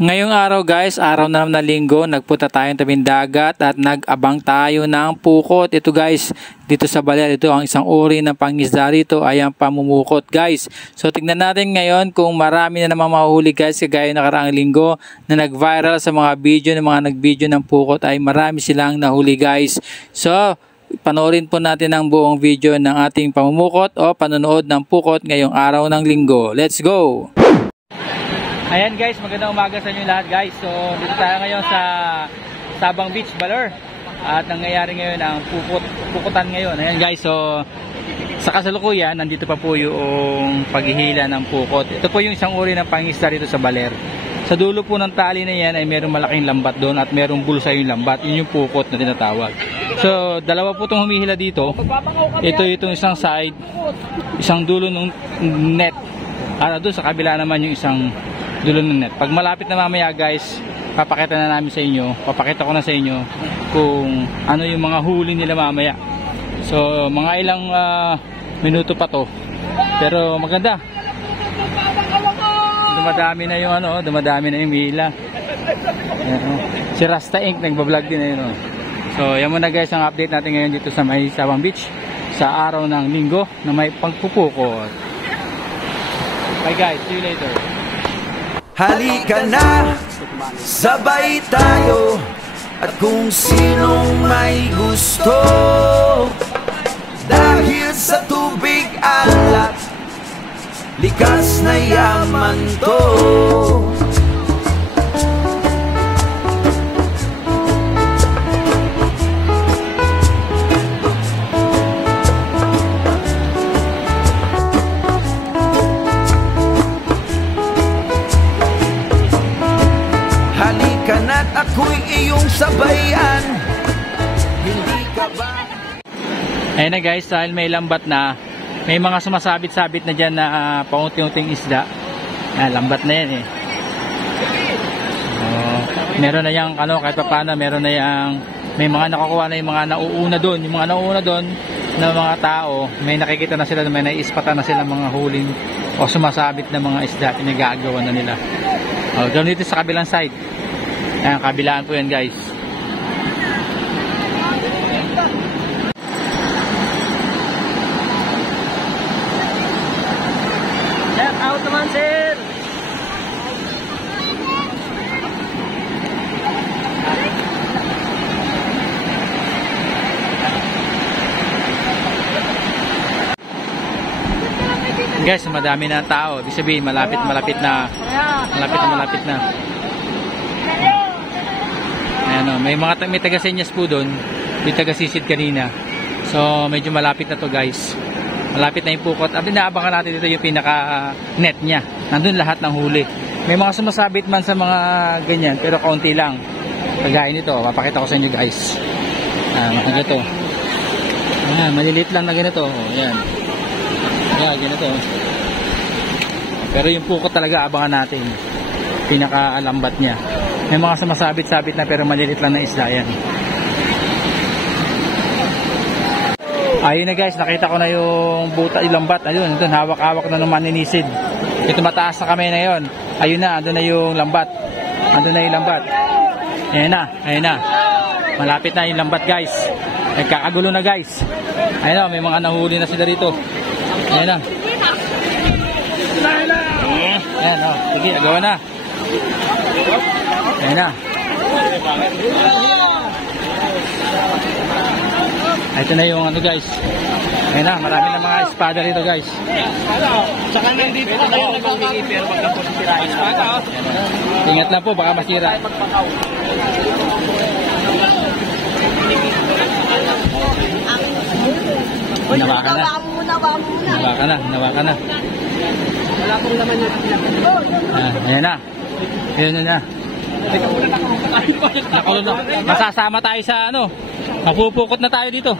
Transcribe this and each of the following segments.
Ngayong araw guys, araw na linggo, nagpunta tayong tabing dagat at nag-abang tayo ng pukot. Ito guys, dito sa Baler, ito ang isang uri ng pangisda rito ay ang pamumukot guys. So tignan natin ngayon kung marami na namang mahuhuli guys, kagaya nakaraang linggo na nag-viral sa mga video ng mga nag-video ng pukot ay marami silang nahuli guys. So panoorin po natin ang buong video ng ating pamumukot o panonood ng pukot ngayong araw ng linggo. Let's go! Ayan guys, magandang umaga sa inyo lahat guys. So dito tayo ngayon sa Sabang Beach, Baler. At nangyayari ngayon ang pukutan ngayon. Ayan guys, so sa kasalukuyan, nandito pa po yung paghihila ng pukot. Ito po yung isang uri ng pangisda rito sa Baler. Sa dulo po ng tali na yan ay merong malaking lambat doon at merong bulsa yung lambat. Yun yung pukot na tinatawag. So dalawa po itong humihila dito. Ito itong isang side, isang dulo ng net. At doon sa kabila naman yung isang dulo ng net. Pag malapit na mamaya guys, papakita na namin sa inyo, papakita ko na sa inyo kung ano yung mga huli nila mamaya. So mga ilang minuto pa to, pero maganda. Dumadami na yung dumadami na yung mila. Si Rasta Inc. nagbablog din na yun. So yan muna guys ang update natin ngayon dito sa may Sabang Beach sa araw ng linggo na may pagpupukot. Bye guys, see you later. Halika na, sabay tayo. At kung sinong may gusto, dahil sa tubig alat, likas na yaman to. Ako'y iyong sabayan. Hindi ka ba? Ayun na guys, dahil may lambat na, may mga sumasabit-sabit na dyan na paunti-unting isda. Lambat na yan eh. Meron na yung kahit pa paano, meron na yung may mga nakukuha na yung mga nauuna doon. Yung mga nauuna doon na mga tao, may nakikita na sila, may naiispatan na sila mga huling o sumasabit na mga isda, pinagagawa na nila. Ganoon dito sa kabilang side. Ayan, kabilaan po yan guys. Shout out naman sir. Guys, madami na tao. Ibig sabihin malapit na. Ayan, may taga-senyas po doon, may taga-sisid kanina. So medyo malapit na to guys. Malapit na yung pukot. At inaabangan natin dito yung pinaka-net niya. Nandun lahat ng huli. May mga sumasabit man sa mga ganyan, pero kaunti lang. Kagaya nito, papakita ko sa inyo guys. Ganito. Maliliit lang na ganito. Ayan. Ganito. Pero yung pukot talaga abangan natin. Pinaka-lambat niya. May mga sumasabit-sabit na pero malilit lang na isda yan. Ayun na guys, nakita ko na yung lambat. Ayun, doon hawak-hawak na ng maninisid. Ito mataas na kamay na yun. Ayun na, andun na yung lambat. Ayun na. Malapit na yung lambat guys. Nagkakagulo na guys. Ayun na, may mga nahuli na sila rito. Ayun na. Ayan, sige, agawa na. Ayan na. Ito na yung guys. Ayan na, marami na mga espada rito guys. Saka nandito na yung nagpapakit pero wag lang po sisirain. Ingat lang po, baka masira. Nawa ka na. Wala pong laman yung ayan na. Ayan na. Masasama tayo sa mapupukot na tayo dito.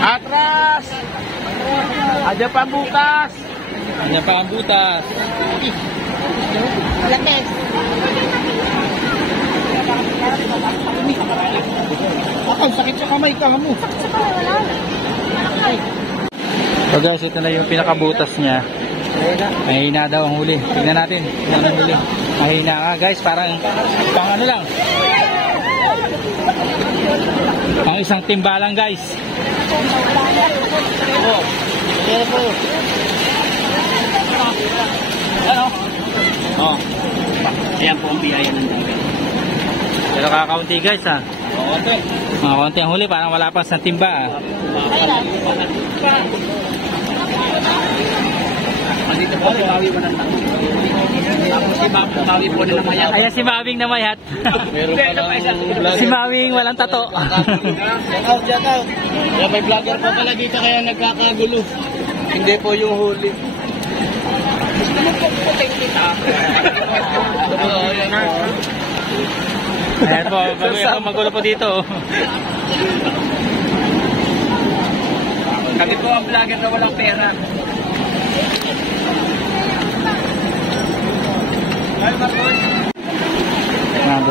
Atras! Ayan pa ang butas. Lapis. Ang sakit sa kamay ka mo. Sakit sa kamay, wala. So guys, ito na yung pinakabutas niya. Mahina daw ang huli. Tingnan natin. Tingnan ang huli. Mahina nga guys. Parang pang ano lang. Pang isang timba lang guys. Ano? Oh. Ayan po ang biyaya ng dagat. Pero kakaunti guys ha. Okay. Mga konti ang huli. Parang wala pa sa timba ha. Dito po si Mawi mo ng Mawi po na namayat. Ayan si Mawing na mayat. Meron pa lang Si Mawing walang tato. Shout out. Yeah, may vlogger po pala dito kaya nagkakagulo. Hindi po yung huli. Ayan po, magulo po dito. Kami po ang vlogger na walang pera. Ayan,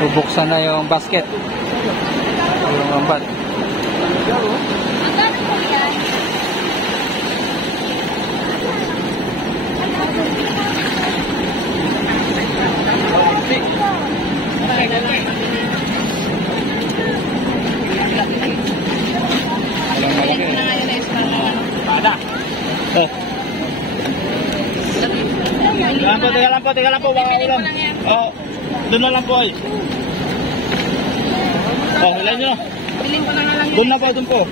bubuksan na yung basket. Yung rambat. Teka lang po, baka ulam. Oh, doon na lang po ay. Oh, ilan nyo? Doon na po, doon po.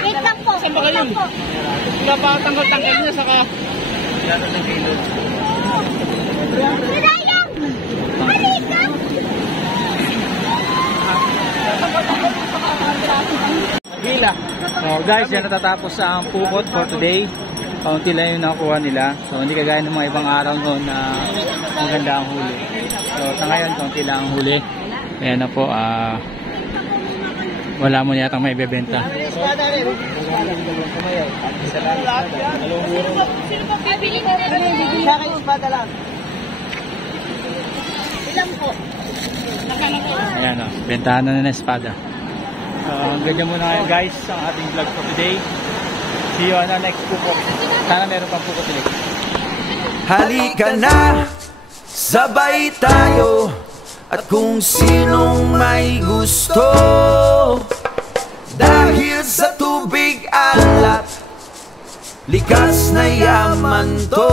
Wait lang po. Saan ba kayo? Napatanggal-tanggal niya saka... Ryan! Halika! Gila. So guys, yan natatapos ang pukot for today. Kaunti lang yung nakuha nila. So hindi kagaya ng mga ibang araw noon na maganda ang huli. So sa ngayon, kaunti lang ang huli. Ayan na po, wala mo yatang may bebenta. Bibili ka na rin. Sa akin, espada lang. Ilang po? Ayan o, bentahan na ng espada. So ganyan muna ngayon guys ang ating vlog for today. See you on our next pukot. Sana meron pang pukot ulit. Halika na, sabay tayo. At kung sinong may gusto, dahil sa tubig alat, likas na yaman to.